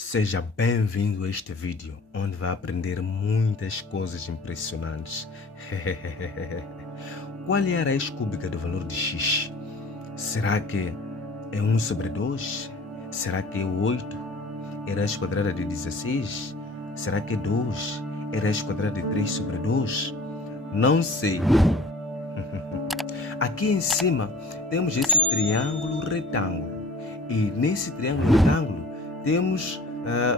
Seja bem-vindo a este vídeo, onde vai aprender muitas coisas impressionantes. Qual é a raiz cúbica do valor de x? Será que é 1 sobre 2? Será que é 8? É raiz quadrada de 16? Será que é 2? É raiz quadrada de 3 sobre 2? Não sei. Aqui em cima temos esse triângulo retângulo. E nesse triângulo retângulo temos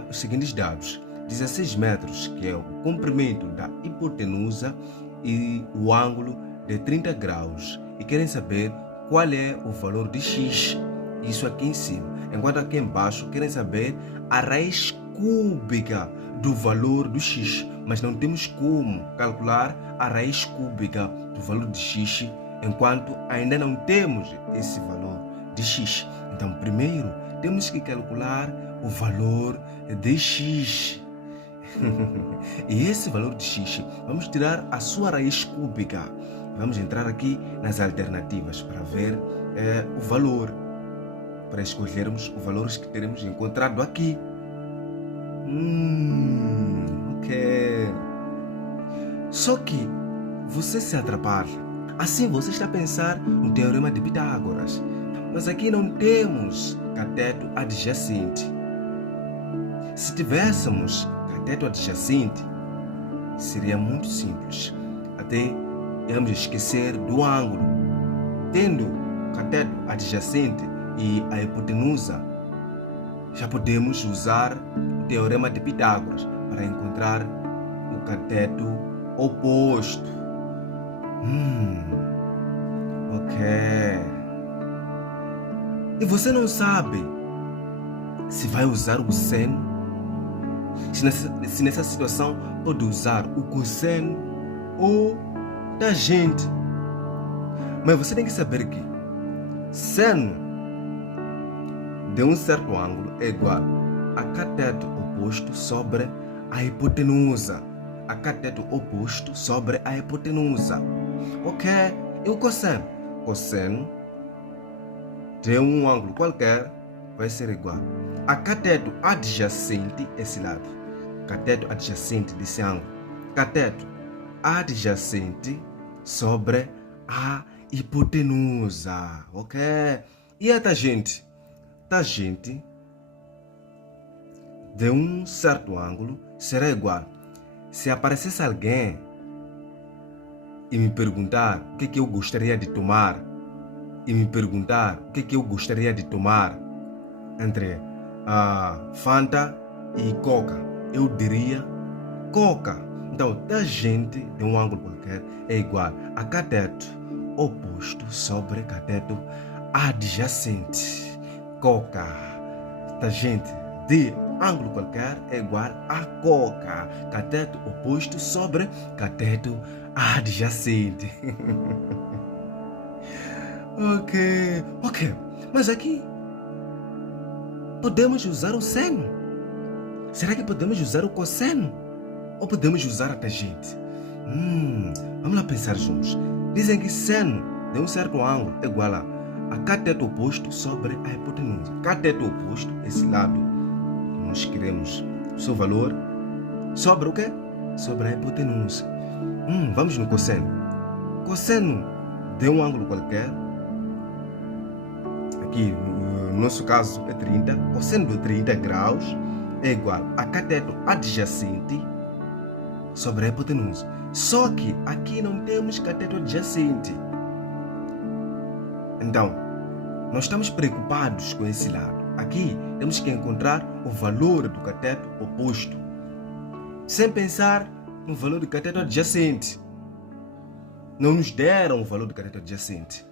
os seguintes dados: 16 metros, que é o comprimento da hipotenusa, e o ângulo de 30 graus. E querem saber qual é o valor de x, isso aqui em cima. Enquanto aqui embaixo querem saber a raiz cúbica do valor do x, mas não temos como calcular a raiz cúbica do valor de x enquanto ainda não temos esse valor de x. Então, primeiro temos que calcular o valor de x. E esse valor de x, vamos tirar a sua raiz cúbica. Vamos entrar aqui nas alternativas para ver o valor, para escolhermos os valores que teremos encontrado aqui. Ok. Só que você se atrapalha. Assim você está a pensar no teorema de Pitágoras, mas aqui não temos cateto adjacente. Se tivéssemos cateto adjacente, seria muito simples. Até íamos esquecer do ângulo. Tendo cateto adjacente e a hipotenusa, já podemos usar o teorema de Pitágoras para encontrar o cateto oposto. Ok. E você não sabe se vai usar o seno? Se nessa situação pode usar o cosseno ou tangente. Mas você tem que saber que seno de um certo ângulo é igual a cateto oposto sobre a hipotenusa. A cateto oposto sobre a hipotenusa. Ok? E o cosseno? Cosseno de um ângulo qualquer vai ser igual a cateto adjacente, esse lado. Cateto adjacente desse ângulo. Cateto adjacente sobre a hipotenusa. Ok? E a tangente? Tangente de um certo ângulo será igual. Se aparecesse alguém e me perguntar o que eu gostaria de tomar, entre Fanta e Coca, eu diria Coca. Então, tangente de um ângulo qualquer é igual a cateto oposto sobre cateto adjacente. Coca. Tangente de ângulo qualquer é igual a Coca. Cateto oposto sobre cateto adjacente. Ok. Mas aqui podemos usar o seno? Será que podemos usar o cosseno? Ou podemos usar a tangente? Vamos lá pensar juntos. Dizem que seno de um certo ângulo é igual a cateto oposto sobre a hipotenusa. Cateto oposto, esse lado que nós queremos o seu valor, sobre o quê? Sobre a hipotenusa. Vamos no cosseno. Cosseno de um ângulo qualquer, aqui no nosso caso é 30, cosseno de 30 graus é igual a cateto adjacente sobre a hipotenusa. Só que aqui não temos cateto adjacente. Então, nós estamos preocupados com esse lado. Aqui temos que encontrar o valor do cateto oposto, sem pensar no valor do cateto adjacente. Não nos deram o valor do cateto adjacente.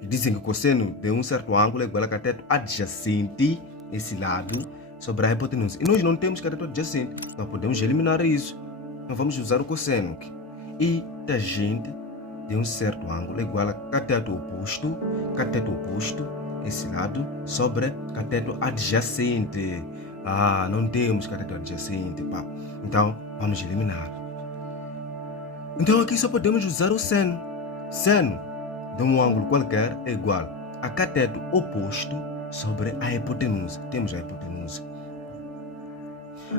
E dizem que o cosseno de um certo ângulo é igual a cateto adjacente, esse lado, sobre a hipotenusa. E nós não temos cateto adjacente. Então podemos eliminar isso. Então vamos usar o cosseno aqui. E tangente de um certo ângulo é igual a cateto oposto, esse lado, sobre cateto adjacente. Não temos cateto adjacente, pá. Então vamos eliminar. Então aqui só podemos usar o seno. Seno de um ângulo qualquer é igual a cateto oposto sobre a hipotenusa. Temos a hipotenusa.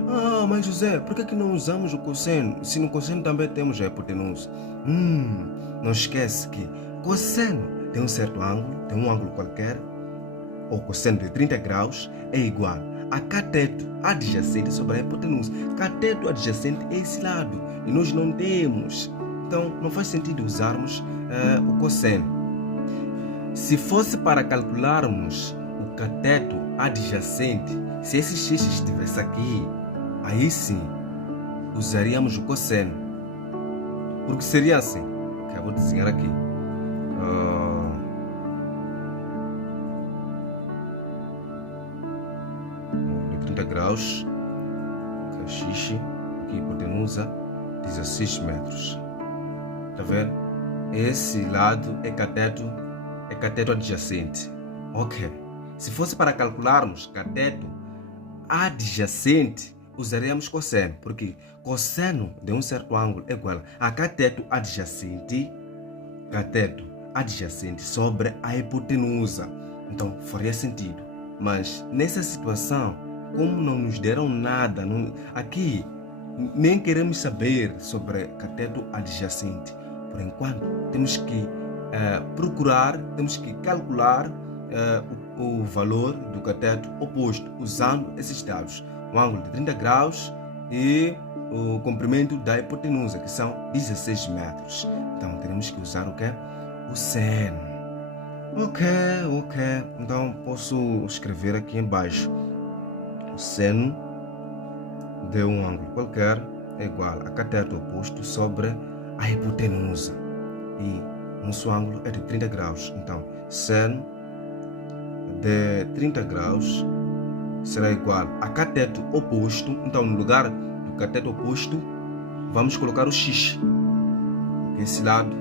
Ah, mas José, por que não usamos o cosseno? Se no cosseno também temos a hipotenusa. Não esquece que cosseno tem um certo ângulo, tem um ângulo qualquer, ou cosseno de 30 graus é igual a cateto adjacente sobre a hipotenusa. Cateto adjacente é esse lado e nós não temos. Então não faz sentido usarmos o cosseno. Se fosse para calcularmos o cateto adjacente, se esse x estivesse aqui, aí sim usaríamos o cosseno. Porque seria assim. Ok, vou desenhar aqui. De 30 graus, okay, x, aqui hipotenusa, 16 metros. Está vendo? Esse lado é cateto adjacente. Ok. Se fosse para calcularmos cateto adjacente, usaríamos cosseno, porque cosseno de um certo ângulo é igual a cateto adjacente sobre a hipotenusa. Então faria sentido. Mas nessa situação, como não nos deram nada, aqui nem queremos saber sobre cateto adjacente. Por enquanto, temos que temos que calcular o valor do cateto oposto usando esses dados. O ângulo de 30 graus e o comprimento da hipotenusa, que são 16 metros. Então, teremos que usar o quê? O seno. Ok. Então, posso escrever aqui embaixo. O seno de um ângulo qualquer é igual a cateto oposto sobre a hipotenusa. E nosso ângulo é de 30 graus. Então, seno de 30 graus será igual a cateto oposto. Então, no lugar do cateto oposto, vamos colocar o x. Esse lado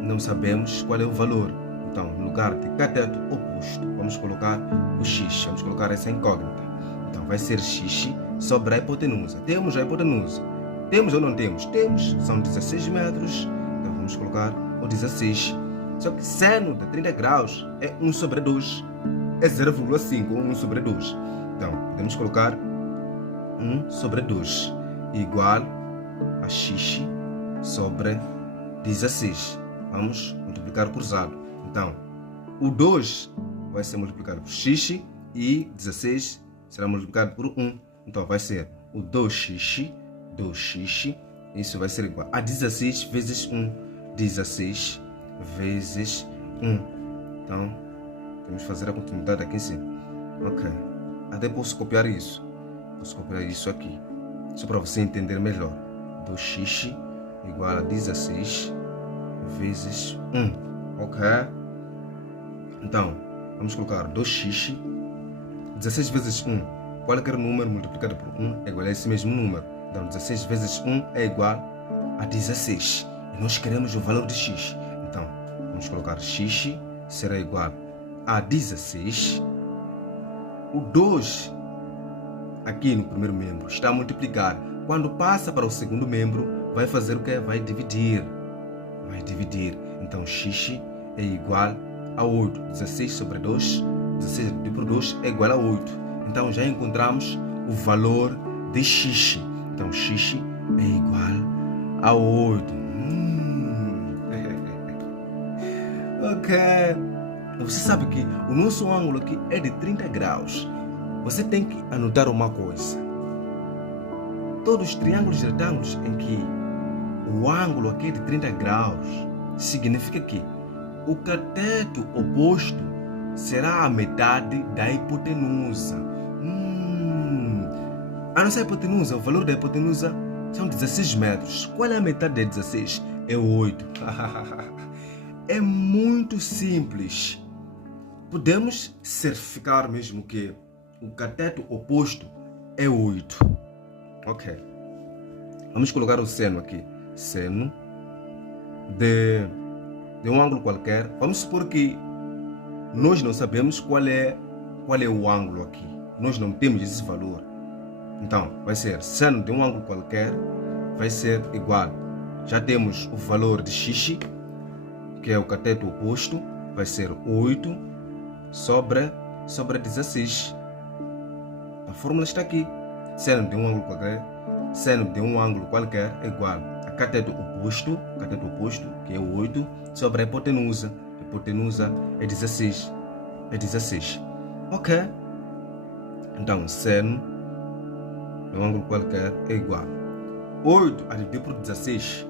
não sabemos qual é o valor. Então, no lugar de cateto oposto, vamos colocar o x. Vamos colocar essa incógnita. Então, vai ser x sobre a hipotenusa. Temos a hipotenusa. Temos ou não temos? Temos. São 16 metros. Então, vamos colocar o 16. Só que seno de 30 graus é 1 sobre 2. É 0,5 ou 1 sobre 2. Então, podemos colocar 1 sobre 2 igual a x sobre 16. Vamos multiplicar cruzado. Então, o 2 vai ser multiplicado por x e 16 será multiplicado por 1. Então, vai ser o 2x, isso vai ser igual a 16 vezes 1. 16 vezes 1. Então, temos que fazer a continuidade aqui em cima. Ok. Até posso copiar isso. Posso copiar isso aqui. Só para você entender melhor. 2x igual a 16 vezes 1. Ok? Então, vamos colocar 2x. 16 vezes 1. Qualquer número multiplicado por 1 é igual a esse mesmo número. Então, 16 vezes 1 é igual a 16. E nós queremos o valor de x. Então, vamos colocar x será igual a 16. O 2 aqui no primeiro membro está a multiplicar. Quando passa para o segundo membro, vai fazer o que? Vai dividir. Então, x é igual a 8. 16 sobre 2. 16 dividido por 2 é igual a 8. Então, já encontramos o valor de x. Então, x é igual a 8. Ok. Você sabe que o nosso ângulo aqui é de 30 graus. Você tem que anotar uma coisa. Todos os triângulos e retângulos em que o ângulo aqui é de 30 graus, significa que o cateto oposto será a metade da hipotenusa. A nossa hipotenusa, o valor da hipotenusa são 16 metros. Qual é a metade de 16? É 8. É muito simples. Podemos certificar mesmo que o cateto oposto é 8. Ok. Vamos colocar o seno aqui. Seno de um ângulo qualquer. Vamos supor que nós não sabemos qual é o ângulo aqui. Nós não temos esse valor. Então, vai ser seno de um ângulo qualquer. Vai ser igual. Já temos o valor de x, que é o cateto oposto. Vai ser 8 sobre 16. A fórmula está aqui. seno de um ângulo qualquer é igual a cateto oposto, que é 8, sobre a hipotenusa. A hipotenusa é 16. Ok? Então, seno de um ângulo qualquer é igual. 8 a dividir por 16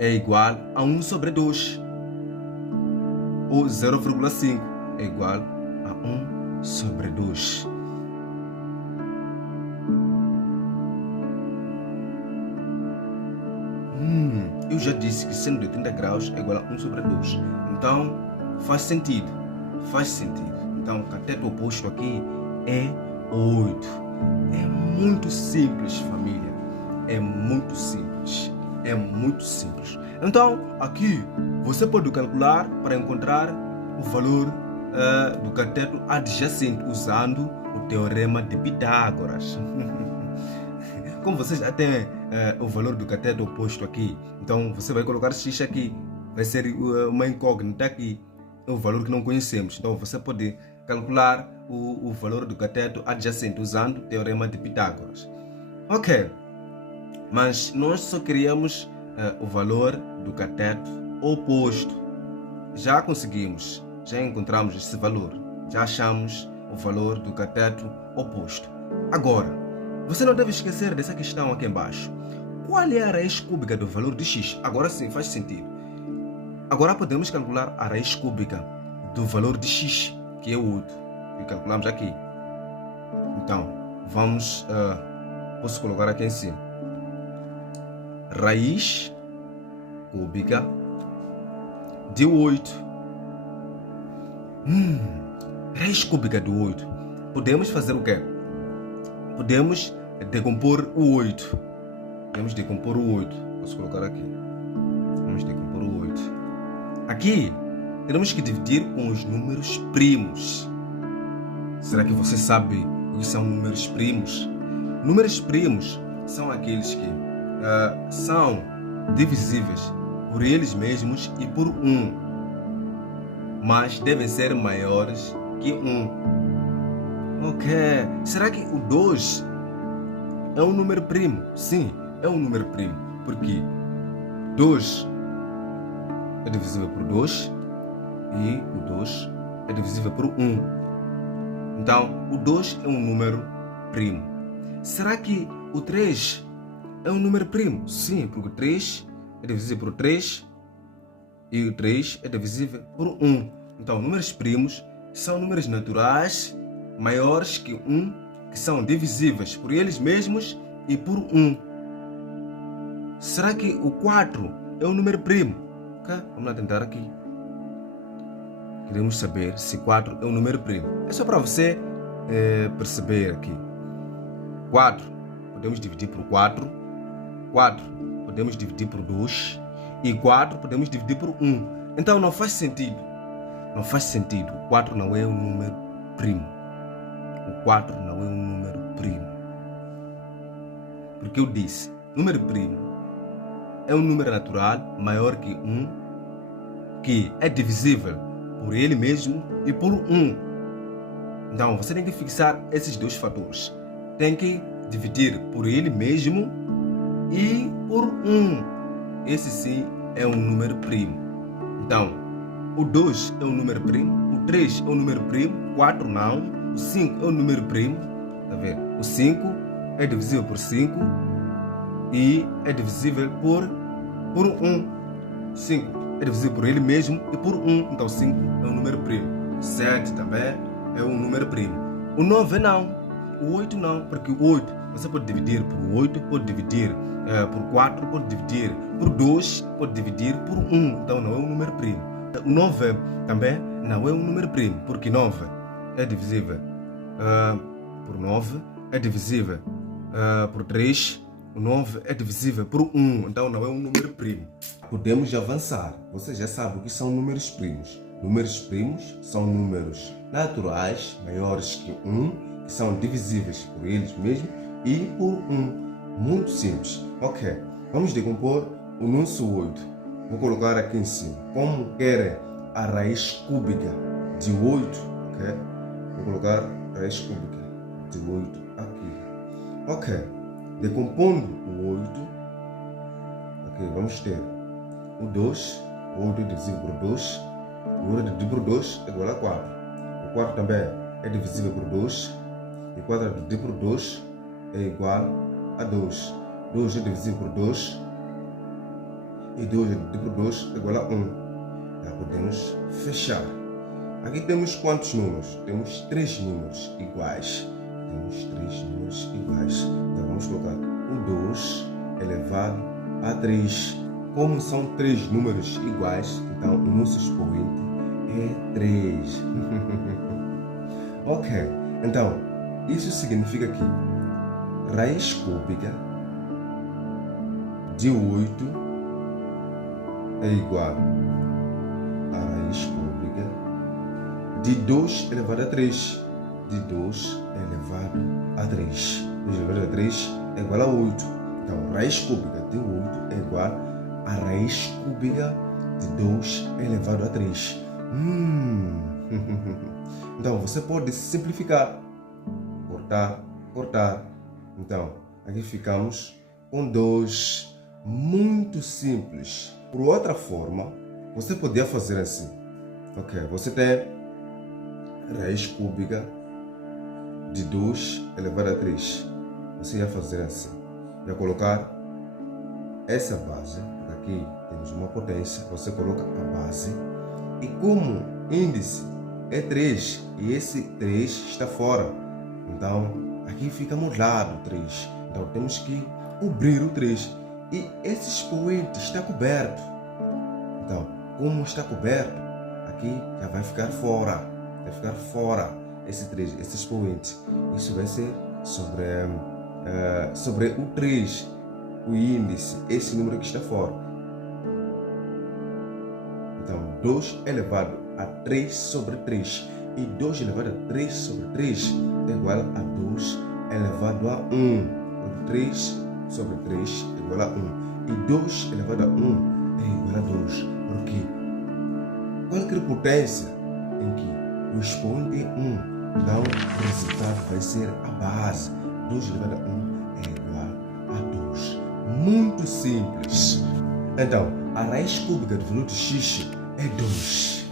é igual a 1 sobre 2. Ou 0,5 é igual a 1 sobre 2. Eu já disse que seno de 30 graus é igual a 1 sobre 2. Então, faz sentido. Então, o cateto oposto aqui é 8. É muito simples, família. É muito simples. Então, aqui, você pode calcular para encontrar o valor do cateto adjacente usando o teorema de Pitágoras. Como você já tem o valor do cateto oposto aqui, então você vai colocar x aqui, vai ser uma incógnita aqui, o valor que não conhecemos. Então você pode calcular o valor do cateto adjacente usando o teorema de Pitágoras. Ok, mas nós só queríamos o valor do cateto oposto. Já conseguimos, já encontramos esse valor, já achamos o valor do cateto oposto. Agora, você não deve esquecer dessa questão aqui embaixo. Qual é a raiz cúbica do valor de x? Agora sim, faz sentido. Agora podemos calcular a raiz cúbica do valor de x, que é 8. E calculamos aqui. Então, vamos... posso colocar aqui em cima. Raiz cúbica de 8. Raiz cúbica de 8. Podemos fazer o quê? Podemos decompor o 8. Posso colocar aqui. Vamos decompor o 8. Aqui, teremos que dividir com os números primos. Será que você sabe o que são números primos? Números primos são aqueles que são divisíveis por eles mesmos e por 1, mas devem ser maiores que 1. Ok, será que o 2 é um número primo? Sim, é um número primo, porque 2 é divisível por 2 e o 2 é divisível por 1. Então, o 2 é um número primo. Será que o 3 é um número primo? Sim, porque o 3 é divisível por 3 e o 3 é divisível por 1. Então, números primos são números naturais maiores que 1, que são divisíveis por eles mesmos e por 1. Será que o 4 é um número primo? Okay? Vamos lá tentar aqui. Queremos saber se 4 é um número primo. É só para você perceber aqui. 4 podemos dividir por 4. 4 podemos dividir por 2. E 4 podemos dividir por 1. Então não faz sentido. Não faz sentido. 4 não é um número primo. O 4 não é um número primo. Porque eu disse, número primo é um número natural maior que 1, que é divisível por ele mesmo e por 1. Então você tem que fixar esses dois fatores. Tem que dividir por ele mesmo e por 1. Esse sim é um número primo. Então, o 2 é um número primo, o 3 é um número primo, 4 não. O 5 é um número primo, tá vendo? O 5 é divisível por 5 e é divisível por 1. 5 é divisível por ele mesmo e por 1. Então 5 é um número primo. 7 também é um número primo. O 9 não. O 8 não, porque o 8 você pode dividir por 8, pode dividir por 4, pode dividir por 2, pode dividir por 1. Então não é um número primo. O 9 também não é um número primo, porque 9 é divisível por 9, é divisível por 3, o 9 é divisível por 1, então não é um número primo. Podemos avançar. Você já sabe o que são números primos. Números primos são números naturais maiores que 1, que são divisíveis por eles mesmos e por 1. Muito simples. Ok, vamos decompor o nosso 8. Vou colocar aqui em cima. Como querem a raiz cúbica de 8, ok? Vou colocar a raiz cúbica de 8 aqui. Ok, decompondo o 8, ok, vamos ter o 2, o 8 é divisível por 2, o 8 é dividido por 2 é igual a 4. O 4 também é divisível por 2, e 4 é dividido por 2 é igual a 2. 2 é divisível por 2, e 2 é dividido por 2 é igual a 1. Já podemos fechar. Aqui temos quantos números? Temos 3 números iguais. Então vamos colocar o 2 elevado a 3. Como são 3 números iguais, então o nosso expoente é 3. Ok, então isso significa que raiz cúbica de 8 é igual a raiz cúbica de 2 elevado a 3. De 2 elevado a 3. 2 elevado a 3 é igual a 8. Então, raiz cúbica de 8 é igual a raiz cúbica de 2 elevado a 3. Então, você pode simplificar. Cortar. Então, aqui ficamos com 2. Muito simples. Por outra forma, você podia fazer assim. Ok, você tem raiz cúbica de 2 elevado a 3. Você ia fazer assim. Ia colocar essa base. Aqui temos uma potência. Você coloca a base. E como índice é 3 e esse 3 está fora, então aqui fica modulado 3. Então temos que cobrir o 3. E esse expoente está coberto. Então, como está coberto, aqui já vai ficar fora. Vai ficar fora esse 3, esse expoente. Isso vai ser sobre o 3, o índice, esse número que está fora. Então, 2 elevado a 3 sobre 3. E 2 elevado a 3 sobre 3 é igual a 2 elevado a 1. 3 sobre 3 é igual a 1. E 2 elevado a 1 é igual a 2. Porque qualquer potência em que o expoente é 1, então o resultado vai ser a base. 2 elevado a 1 é igual a 2. Muito simples. Então, a raiz cúbica do valor de x é 2.